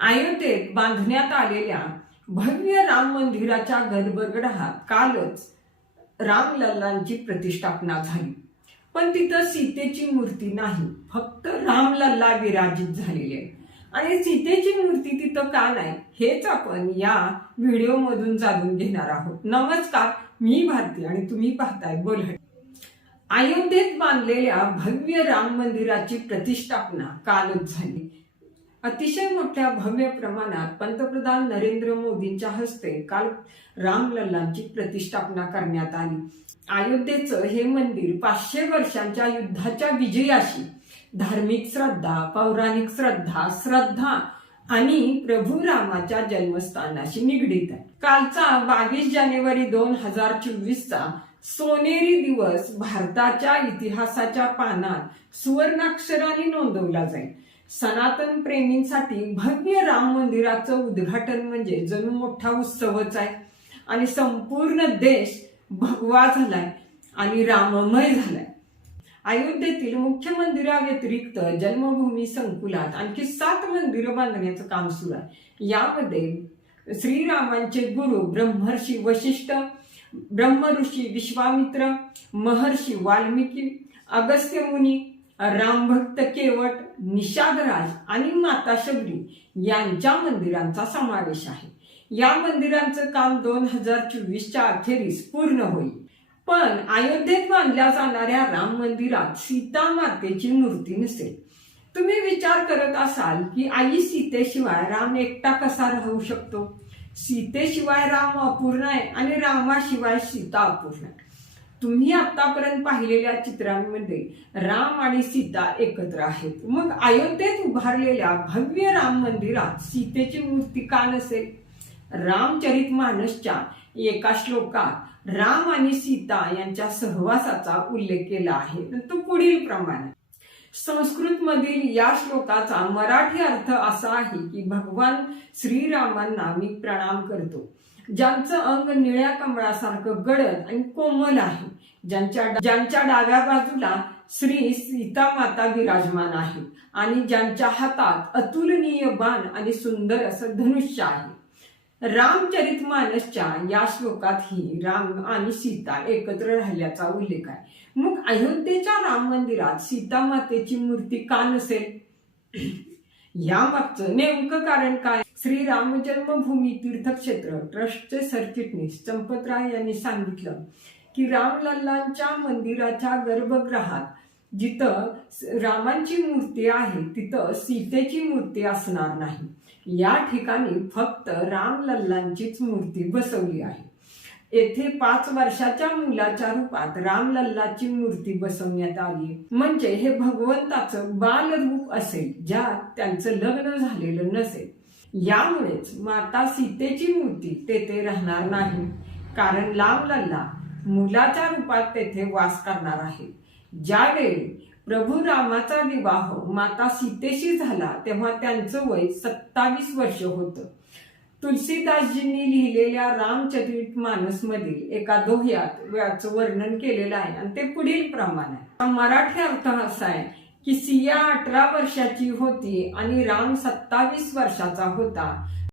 अयोध्येत बांधण्यात आलेल्या भव्य राम मंदिराच्या गर्भगृहात कालच रामलल्लांची प्रतिष्ठापना झाली. पण तिथं सीतेची मूर्ती नाही फक्त रामलल्ला विराजित झालेले आहे आणि सीतेची मूर्ती तिथं का नाही हेच आपण या व्हिडिओमधून जाणून घेणार आहोत. नमस्कार मी भारती आणि तुम्ही पाहताय बोलहट. अयोध्येत बांधलेल्या भव्य राम मंदिराची प्रतिष्ठापना कालच झाली. अतिशय मोठ्या भव्य प्रमाणात पंतप्रधान नरेंद्र मोदींच्या हस्ते काल रामलल्लांची प्रतिष्ठापना करण्यात आली. अयोध्येचं हे मंदिर पाचशे वर्षांच्या युद्धाच्या विजयाशी धार्मिक श्रद्धा पौराणिक श्रद्धा श्रद्धा आणि प्रभू रामाच्या जन्मस्थानाशी निगडीत आहे. कालचा बावीस जानेवारी दोन हजार चोवीसचा सोनेरी दिवस भारताच्या इतिहासाच्या पानात सुवर्णाक्षराने नोंदवला जाईल. सनातन प्रेमींसाठी भव्य राम मंदिराचं उद्घाटन म्हणजे जणू मोठा उत्सवच आहे. आणि संपूर्ण देश भगवा झालाय आणि राममय झालाय. अयोध्येतील मुख्य मंदिराव्यतिरिक्त जन्मभूमी संकुलात आणखी सात मंदिरं बांधण्याचं काम सुरू आहे. यामध्ये श्रीरामांचे गुरु ब्रह्मर्षी वशिष्ठ ब्रह्मऋषी विश्वामित्र महर्षी वाल्मिकी अगस्त्य मुनी रामभक्त केवट निषादराज आणि माता शबरी यांच्या मंदिरांचा समावेश आहे. या मंदिरांचं काम दोन हजार चोवीसच्या अखेरीस पूर्ण होईल. पण अयोध्येत बांधल्या जाणाऱ्या राम मंदिरात सीता मातेची मूर्ती नसेल. तुम्ही विचार करत असाल की आई सीतेशिवाय राम एकटा कसा राहू शकतो? सीतेशिवाय राम अपूर्ण आहे आणि रामाशिवाय सीता अपूर्ण आहे. तुम्ही आतापर्यंत पाहिलेल्या चित्रांमध्ये राम आणि सीता एकत्र आहेत. मग अयोध्येत उभारलेल्या भव्य राम मंदिरात सीतेची मूर्ती का नसेल? रामचरित मानसच्या एका श्लोकात राम आणि सीता यांच्या सहवासाचा उल्लेख केला आहे. तो पुढील प्रमाणे. संस्कृत मधील या श्लोकाचा मराठी अर्थ असा आहे की भगवान श्रीरामांना मी प्रणाम करतो. ज्यांचं अंग निळ्या कमळासारखं गडद आणि कोमल आहे ज्यांच्या ज्यांच्या डाव्या बाजूला श्री सीता माता विराजमान आहे आणि ज्यांच्या हातात अतुलनीय बाण आणि सुंदर असं धनुष्य आहे. रामचरितमानसच्या या श्लोकात ही राम आणि सीता एकत्र राहिल्याचा उल्लेख आहे. मग अयोध्येच्या राम मंदिरात सीता मातेची मूर्ती का नसेल? यामागचं नेमकं कारण काय? श्री राम जन्मभूमी तीर्थक्षेत्र ट्रस्टचे सरचिटणीस चंपतराय यांनी सांगितलं की रामलल्लांच्या मंदिराच्या गर्भगृहात जिथं रामांची मूर्ती आहे तिथं सीतेची मूर्ती असणार नाही. या ठिकाणी फक्त रामलल्लांचीच मूर्ती बसवली आहे. येथे पाच वर्षाच्या मुलाच्या रूपात रामलल्लाची मूर्ती बसवण्यात आली. म्हणजे हे भगवंताचं बालरूप असेल ज्यात त्यांचं लग्न झालेलं नसेल. यामुळेच माता सीतेची मूर्ती तेथे राहणार नाही. कारण रामलल्ला मुलाच्या रूपात तेथे वास करणार आहे. ज्यावेळी प्रभू रामाचा विवाह माता सीतेशी झाला तेव्हा त्यांचं वय सत्तावीस वर्ष होतं. तुलसीदासजींनी लिहिलेल्या रामचरित मानस मधील एका दोह्यात याचं वर्णन केलेलं आहे. आणि ते पुढील प्रमाण आहे. मराठी अर्थ असा आहे की सिया अठरा वर्षाची होती आणि राम सत्तावीस वर्षाचा होता.